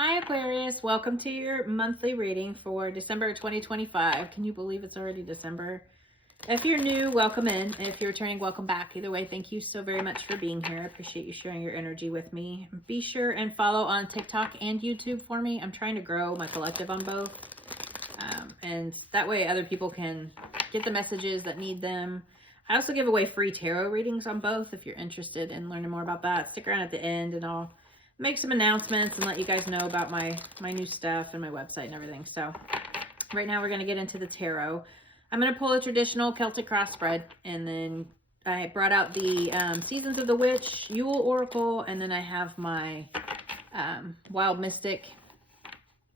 Hi Aquarius, welcome to your monthly reading for December 2025. Can you believe it's already December? If you're new, welcome in. If you're returning, welcome back. Either way, thank you so very much for being here. I appreciate you sharing your energy with me. Be sure and follow on TikTok and YouTube for me. I'm trying to grow my collective on both. And that way other people can get the messages that need them. I also give away free tarot readings on both if you're interested in learning more about that. Stick around at the end and I'll make some announcements and let you guys know about my new stuff and my website and everything. So right now we're going to get into the tarot. I'm going to pull a traditional Celtic cross spread, and then I brought out the Seasons of the Witch Yule Oracle, and then I have my Wild Mystic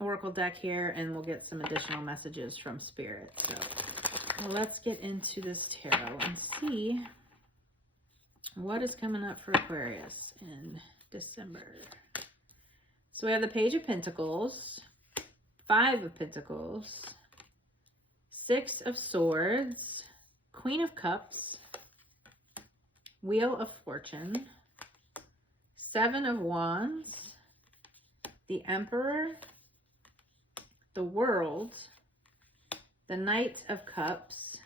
Oracle deck here, and we'll get some additional messages from Spirit. So let's get into this tarot and see what is coming up for Aquarius in December. So we have the Page of Pentacles, 5 of Pentacles, 6 of Swords, Queen of Cups, Wheel of Fortune, 7 of Wands, the Emperor, the World, the Knight of Cups,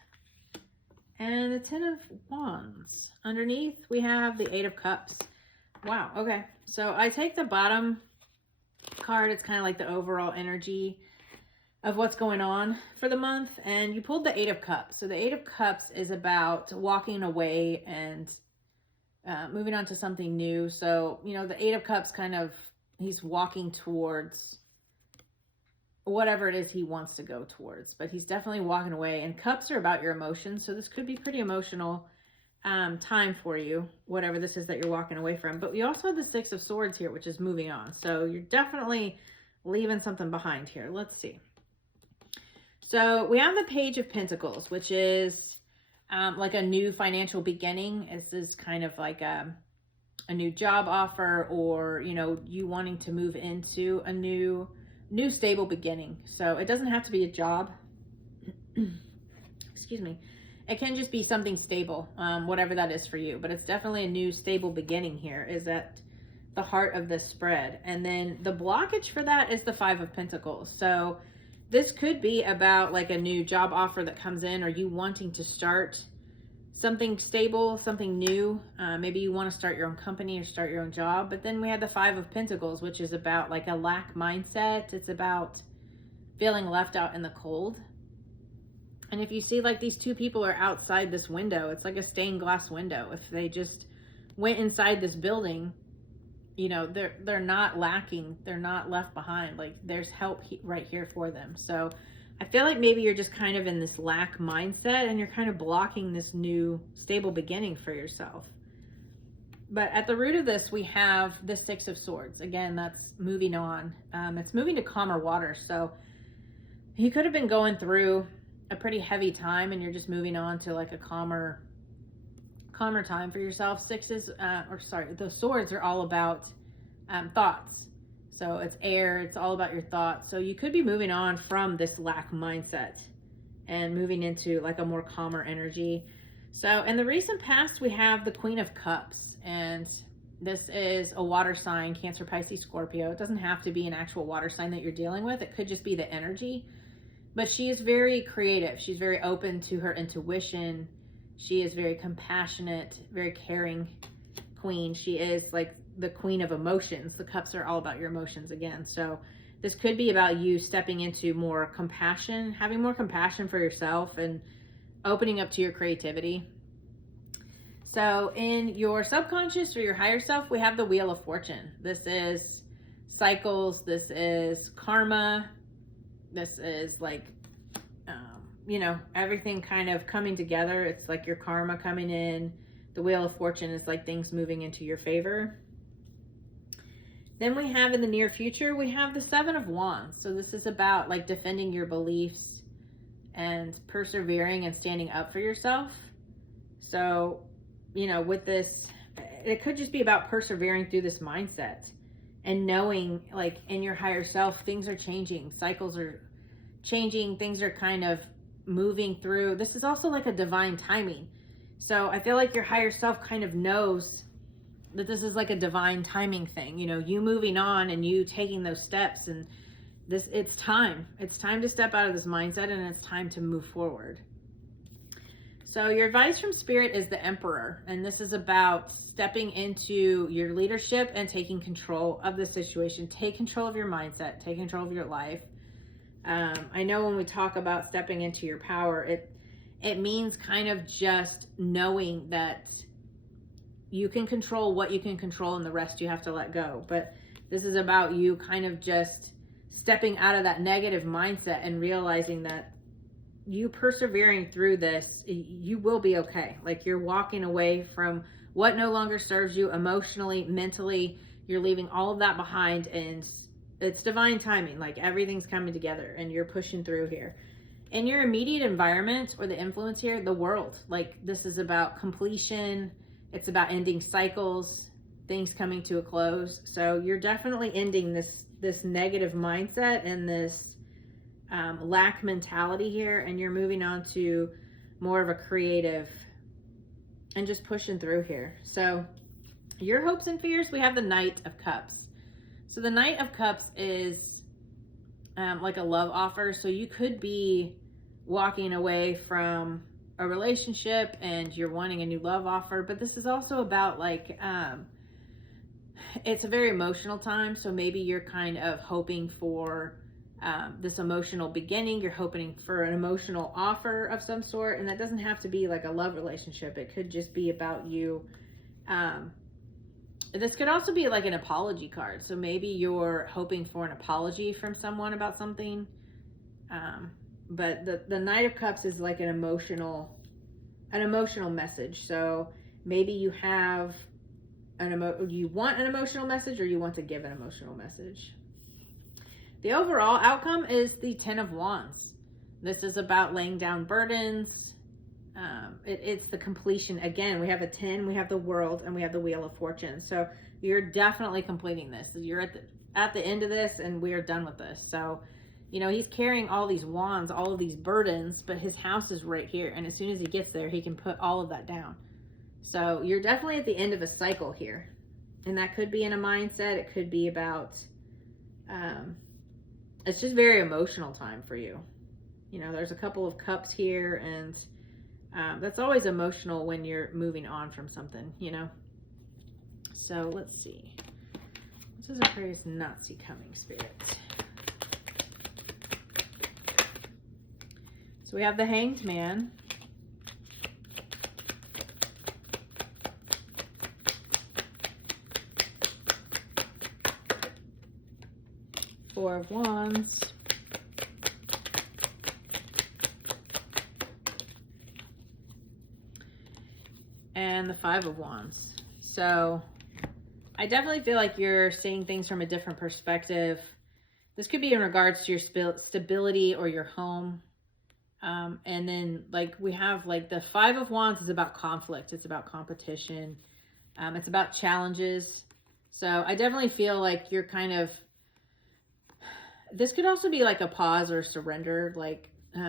and the 10 of Wands. Underneath we have the 8 of Cups. Wow, okay. So I take the bottom card. It's kind of like the overall energy of what's going on for the month. And you pulled the 8 of Cups. So the 8 of Cups is about walking away and moving on to something new. So, you know, the 8 of Cups kind of, he's walking towards whatever it is he wants to go towards. But he's definitely walking away. And cups are about your emotions. So this could be pretty emotional time for you, whatever this is that you're walking away from. But we also have the 6 of Swords here, which is moving on. So you're definitely leaving something behind here. Let's see. So we have the Page of Pentacles, which is like a new financial beginning. This is kind of like a new job offer, or, you know, you wanting to move into a new stable beginning. So it doesn't have to be a job. Excuse me. It can just be something stable, whatever that is for you. But it's definitely a new stable beginning here, is at the heart of this spread. And then the blockage for that is the 5 of Pentacles. So this could be about like a new job offer that comes in, or you wanting to start something stable, something new. Maybe you want to start your own company or start your own job. But then we have the 5 of Pentacles, which is about like a lack mindset. It's about feeling left out in the cold. And if you see like these two people are outside this window, it's like a stained glass window. If they just went inside this building, you know, they're not lacking. They're not left behind. Like there's help right here for them. So I feel like maybe you're just kind of in this lack mindset and you're kind of blocking this new stable beginning for yourself. But at the root of this, we have the 6 of Swords. Again, that's moving on. It's moving to calmer water. So you could have been going through a pretty heavy time and you're just moving on to like a calmer time for yourself. The Swords are all about thoughts. So it's air, it's all about your thoughts. So you could be moving on from this lack mindset and moving into like a more calmer energy. So in the recent past, we have the Queen of Cups, and this is a water sign, Cancer, Pisces, Scorpio. It doesn't have to be an actual water sign that you're dealing with. It could just be the energy. But she is very creative. She's very open to her intuition. She is very compassionate, very caring queen. She is like the queen of emotions. The cups are all about your emotions again. So this could be about you stepping into more compassion, having more compassion for yourself and opening up to your creativity. So in your subconscious or your higher self, we have the Wheel of Fortune. This is cycles. This is karma. This is like, you know, everything kind of coming together. It's like your karma coming in. The Wheel of Fortune is like things moving into your favor. Then we have in the near future, we have the 7 of Wands. So this is about like defending your beliefs and persevering and standing up for yourself. So, you know, with this, it could just be about persevering through this mindset and knowing like in your higher self, things are changing, cycles are changing, things are kind of moving through. This is also like a divine timing. So I feel like your higher self kind of knows that this is like a divine timing thing, you know, you moving on and you taking those steps, and it's time to step out of this mindset, and it's time to move forward. So your advice from Spirit is the Emperor, and this is about stepping into your leadership and taking control of the situation. Take control of your mindset, take control of your life. I know when we talk about stepping into your power, it means kind of just knowing that you can control what you can control, and the rest you have to let go. But this is about you kind of just stepping out of that negative mindset and realizing that you persevering through this, you will be okay. Like, you're walking away from what no longer serves you emotionally, mentally. You're leaving all of that behind, and it's divine timing. Like, everything's coming together and you're pushing through here. In your immediate environment, or the influence here, the world, like, this is about completion. It's about ending cycles, things coming to a close. So you're definitely ending this negative mindset and this lack mentality here, and you're moving on to more of a creative and just pushing through here. So your hopes and fears, we have the Knight of Cups. So the Knight of Cups is like a love offer. So you could be walking away from a relationship and you're wanting a new love offer, but this is also about like it's a very emotional time. So maybe you're kind of hoping for this emotional beginning. You're hoping for an emotional offer of some sort, and that doesn't have to be like a love relationship. It could just be about you. This could also be like an apology card. So maybe you're hoping for an apology from someone about something. But the Knight of Cups is like an emotional message. So maybe you have you want an emotional message, or you want to give an emotional message. The overall outcome is the Ten of Wands. This is about laying down burdens. It's the completion. Again, we have a 10, we have the World, and we have the Wheel of Fortune. So you're definitely completing this. You're at the end of this, and we are done with this. So, you know, he's carrying all these wands, all of these burdens, but his house is right here. And as soon as he gets there, he can put all of that down. So you're definitely at the end of a cycle here. And that could be in a mindset. It could be about, it's just very emotional time for you. You know, there's a couple of cups here, and that's always emotional when you're moving on from something, you know. So let's see. What does Aquarius not see coming, Spirit? So we have the Hanged Man. Four of Wands. And the Five of Wands. So I definitely feel like you're seeing things from a different perspective. This could be in regards to your stability or your home. And then like we have like the Five of Wands is about conflict. It's about competition. It's about challenges. So I definitely feel like you're kind of, this could also be like a pause or surrender, like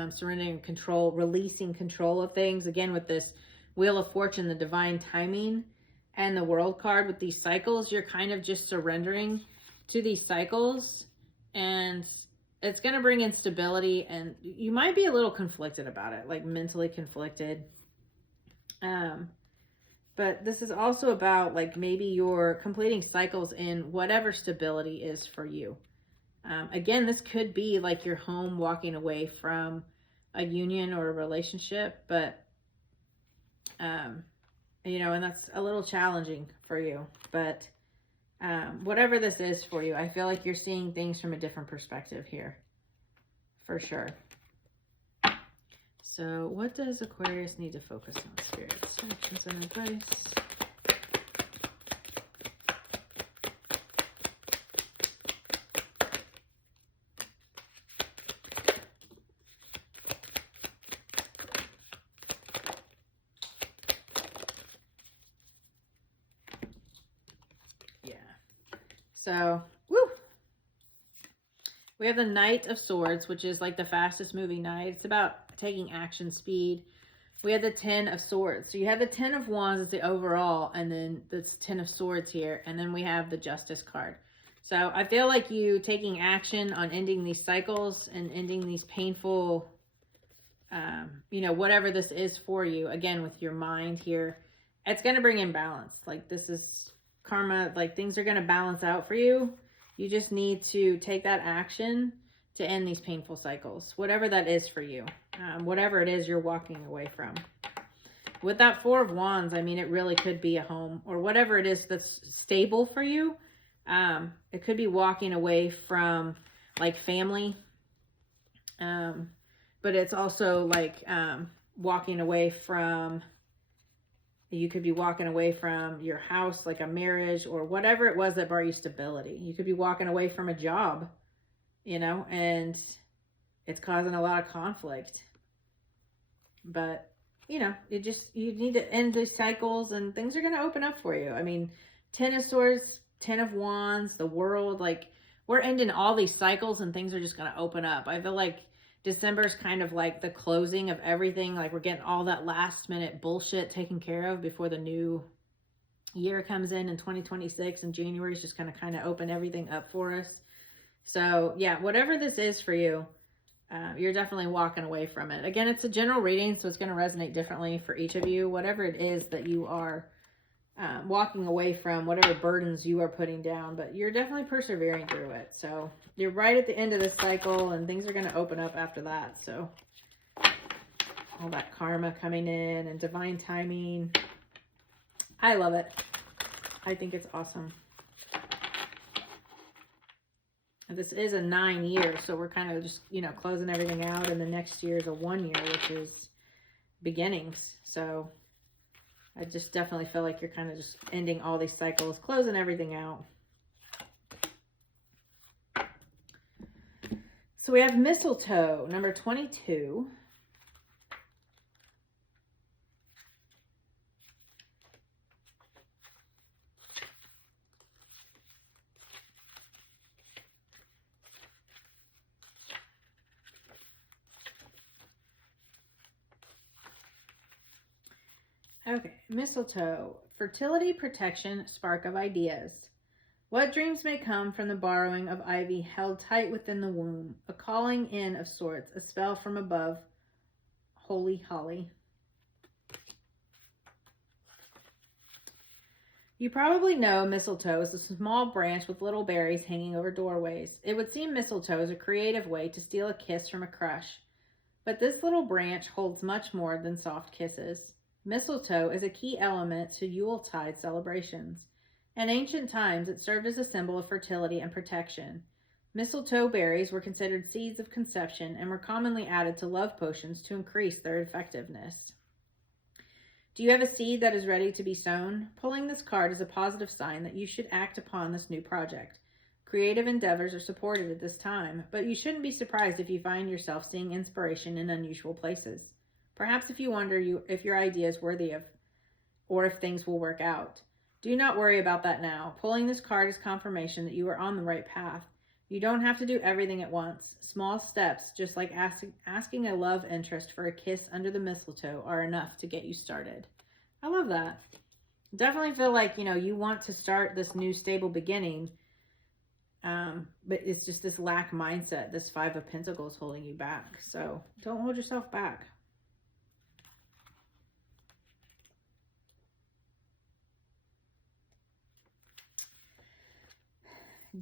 surrendering control, releasing control of things. Again, with this Wheel of Fortune, the divine timing, and the World card with these cycles, you're kind of just surrendering to these cycles, and it's going to bring in stability, and you might be a little conflicted about it, like mentally conflicted. But this is also about like maybe you're completing cycles in whatever stability is for you. Again, this could be like your home, walking away from a union or a relationship, but you know, and that's a little challenging for you, but whatever this is for you, I feel like you're seeing things from a different perspective here, for sure. So what does Aquarius need to focus on, Spirits? Actions and advice. So, woo! We have the Knight of Swords, which is like the fastest moving knight. It's about taking action, speed, We had the 10 of Swords. So you had the 10 of Wands as the overall, and then this 10 of Swords here, and then we have the Justice card. So I feel like you taking action on ending these cycles and ending these painful, you know, whatever this is for you, again, with your mind here, it's going to bring in balance. Like, this is karma, like things are going to balance out for you. You just need to take that action to end these painful cycles, whatever that is for you, whatever it is you're walking away from. With that 4 of Wands, I mean, it really could be a home or whatever it is that's stable for you. It could be walking away from like family, but it's also like walking away from, you could be walking away from your house, like a marriage or whatever it was that brought you stability. You could be walking away from a job, you know, and it's causing a lot of conflict. But, you know, you need to end these cycles and things are going to open up for you. I mean, 10 of Swords, 10 of Wands, the World, like we're ending all these cycles and things are just going to open up. I feel like December's kind of like the closing of everything. Like we're getting all that last minute bullshit taken care of before the new year comes in 2026, and January is just going to kind of open everything up for us. So yeah, whatever this is for you, you're definitely walking away from it. Again, it's a general reading, so it's going to resonate differently for each of you. Whatever it is that you are walking away from, whatever burdens you are putting down, but you're definitely persevering through it. So you're right at the end of this cycle and things are going to open up after that. So all that karma coming in and divine timing. I love it. I think it's awesome. This is a 9 year, so we're kind of just, you know, closing everything out, and the next year is a 1 year, which is beginnings. So I just definitely feel like you're kind of just ending all these cycles, closing everything out. So we have Mistletoe, number 22. Okay, Mistletoe, fertility, protection, spark of ideas. What dreams may come from the borrowing of ivy held tight within the womb, a calling in of sorts, a spell from above, holy holly. You probably know mistletoe is a small branch with little berries hanging over doorways. It would seem mistletoe is a creative way to steal a kiss from a crush. But this little branch holds much more than soft kisses. Mistletoe is a key element to Yuletide celebrations. In ancient times, it served as a symbol of fertility and protection. Mistletoe berries were considered seeds of conception and were commonly added to love potions to increase their effectiveness. Do you have a seed that is ready to be sown? Pulling this card is a positive sign that you should act upon this new project. Creative endeavors are supported at this time, but you shouldn't be surprised if you find yourself seeing inspiration in unusual places. Perhaps if you wonder if your idea is worthy of, or if things will work out. Do not worry about that now. Pulling this card is confirmation that you are on the right path. You don't have to do everything at once. Small steps, just like asking a love interest for a kiss under the mistletoe, are enough to get you started. I love that. Definitely feel like, you know, you want to start this new stable beginning, but it's just this lack mindset, this 5 of Pentacles holding you back. So don't hold yourself back.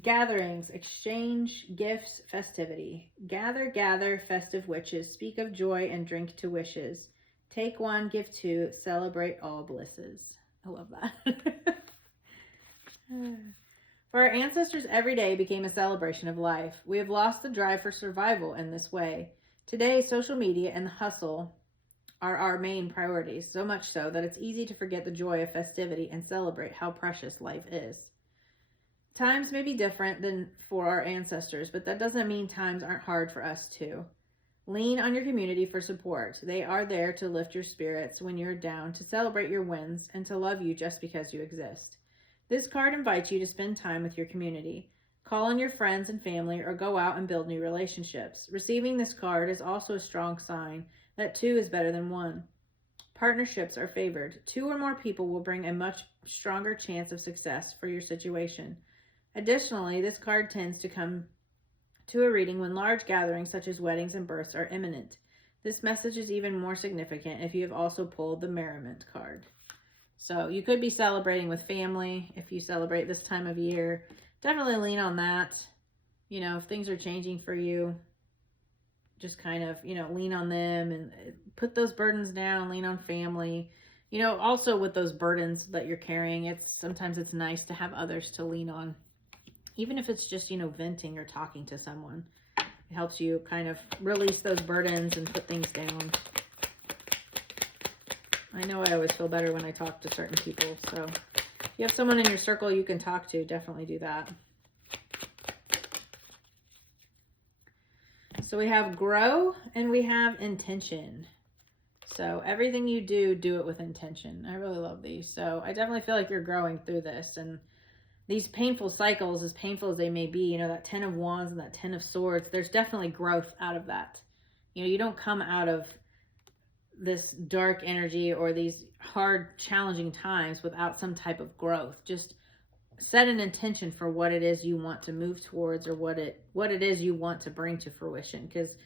Gatherings, exchange, gifts, festivity. Gather, gather, festive witches, speak of joy and drink to wishes. Take one, give two, celebrate all blisses. I love that. For our ancestors, every day became a celebration of life. We have lost the drive for survival in this way. Today, social media and the hustle are our main priorities, so much so that it's easy to forget the joy of festivity and celebrate how precious life is. Times may be different than for our ancestors, but that doesn't mean times aren't hard for us too. Lean on your community for support. They are there to lift your spirits when you're down, to celebrate your wins, and to love you just because you exist. This card invites you to spend time with your community. Call on your friends and family or go out and build new relationships. Receiving this card is also a strong sign that 2 is better than 1. Partnerships are favored. 2 or more people will bring a much stronger chance of success for your situation. Additionally, this card tends to come to a reading when large gatherings such as weddings and births are imminent. This message is even more significant if you have also pulled the Merriment card. So you could be celebrating with family if you celebrate this time of year. Definitely lean on that. You know, if things are changing for you, just kind of, you know, lean on them and put those burdens down, lean on family. You know, also with those burdens that you're carrying, sometimes it's nice to have others to lean on. Even if it's just, you know, venting or talking to someone. It helps you kind of release those burdens and put things down. I know I always feel better when I talk to certain people. So if you have someone in your circle you can talk to, definitely do that. So we have grow and we have intention. So everything you do, do it with intention. I really love these. So I definitely feel like you're growing through this. And these painful cycles, as painful as they may be, you know, that 10 of Wands and that 10 of Swords, there's definitely growth out of that. You know, you don't come out of this dark energy or these hard, challenging times without some type of growth. Just set an intention for what it is you want to move towards, or what it is you want to bring to fruition. Because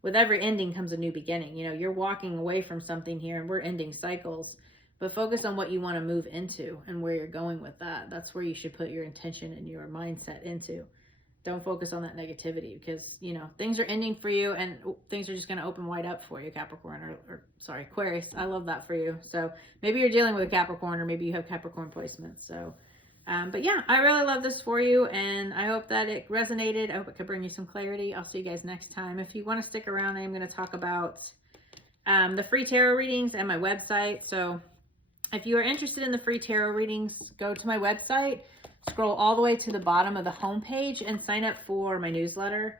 with every ending comes a new beginning. You know, you're walking away from something here and we're ending cycles. But focus on what you want to move into and where you're going with that. That's where you should put your intention and your mindset into. Don't focus on that negativity, because, you know, things are ending for you and things are just going to open wide up for you, Capricorn, or sorry, Aquarius. I love that for you. So maybe you're dealing with a Capricorn, or maybe you have Capricorn placements. So, but yeah, I really love this for you, and I hope that it resonated. I hope it could bring you some clarity. I'll see you guys next time. If you want to stick around, I'm going to talk about the free tarot readings and my website. So if you are interested in the free tarot readings, go to my website, scroll all the way to the bottom of the homepage, and sign up for my newsletter.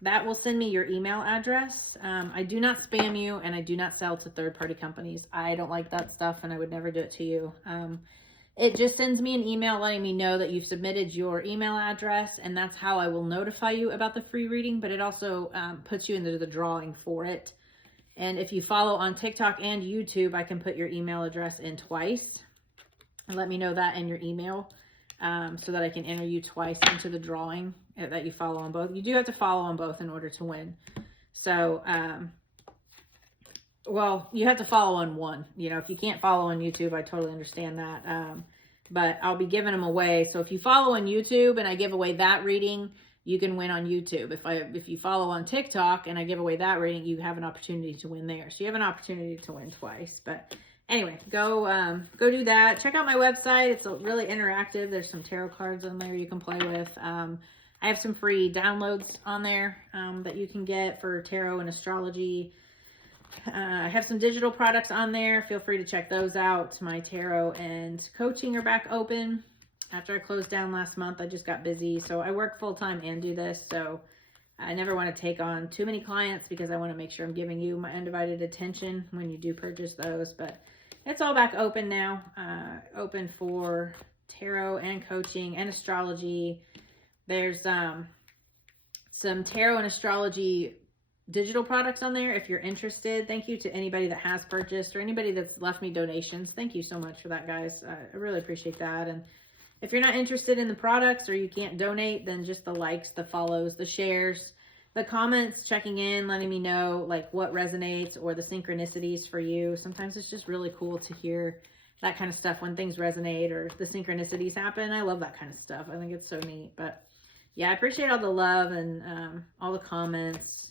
That will send me your email address. I do not spam you, and I do not sell to third-party companies. I don't like that stuff, and I would never do it to you. It just sends me an email letting me know that you've submitted your email address, and that's how I will notify you about the free reading, but it also puts you into the drawing for it. And if you follow on TikTok and YouTube, I can put your email address in twice. And let me know that in your email so that I can enter you twice into the drawing that you follow on both. You do have to follow on both in order to win. So, well, you have to follow on one. You know, if you can't follow on YouTube, I totally understand that. But I'll be giving them away. So if you follow on YouTube and I give away that reading, you can win on YouTube. If you follow on TikTok and I give away that reading, you have an opportunity to win there. So you have an opportunity to win twice. But anyway, go do that. Check out my website. It's really interactive. There's some tarot cards on there you can play with. I have some free downloads on there that you can get for tarot and astrology. I have some digital products on there. Feel free to check those out. My tarot and coaching are back open. After I closed down last month, I just got busy. So I work full-time and do this. So I never want to take on too many clients because I want to make sure I'm giving you my undivided attention when you do purchase those. But it's all back open now. Open for tarot and coaching and astrology. There's some tarot and astrology digital products on there if you're interested. Thank you to anybody that has purchased or anybody that's left me donations. Thank you so much for that, guys. I really appreciate that. And if you're not interested in the products or you can't donate, then just the likes, the follows, the shares, the comments, checking in, letting me know like what resonates or the synchronicities for you. Sometimes it's just really cool to hear that kind of stuff when things resonate or the synchronicities happen. I love that kind of stuff. I think it's so neat. But yeah, I appreciate all the love and all the comments,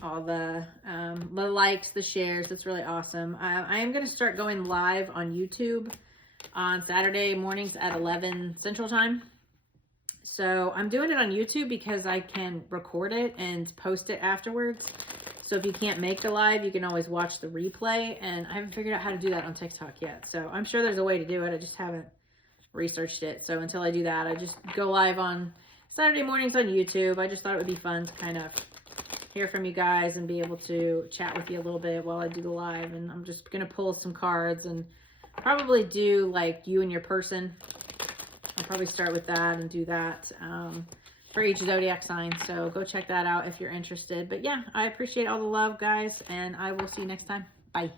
all the likes, the shares. It's really awesome. I am going to start going live on YouTube on Saturday mornings at 11 Central Time. So I'm doing it on YouTube because I can record it and post it afterwards. So if you can't make the live, you can always watch the replay. And I haven't figured out how to do that on TikTok yet. So I'm sure there's a way to do it. I just haven't researched it. So until I do that, I just go live on Saturday mornings on YouTube. I just thought it would be fun to kind of hear from you guys and be able to chat with you a little bit while I do the live. And I'm just going to pull some cards and probably do like you and your person. I'll probably start with that and do that for each zodiac sign. So go check that out if you're interested. But yeah, I appreciate all the love, guys, and I will see you next time. Bye.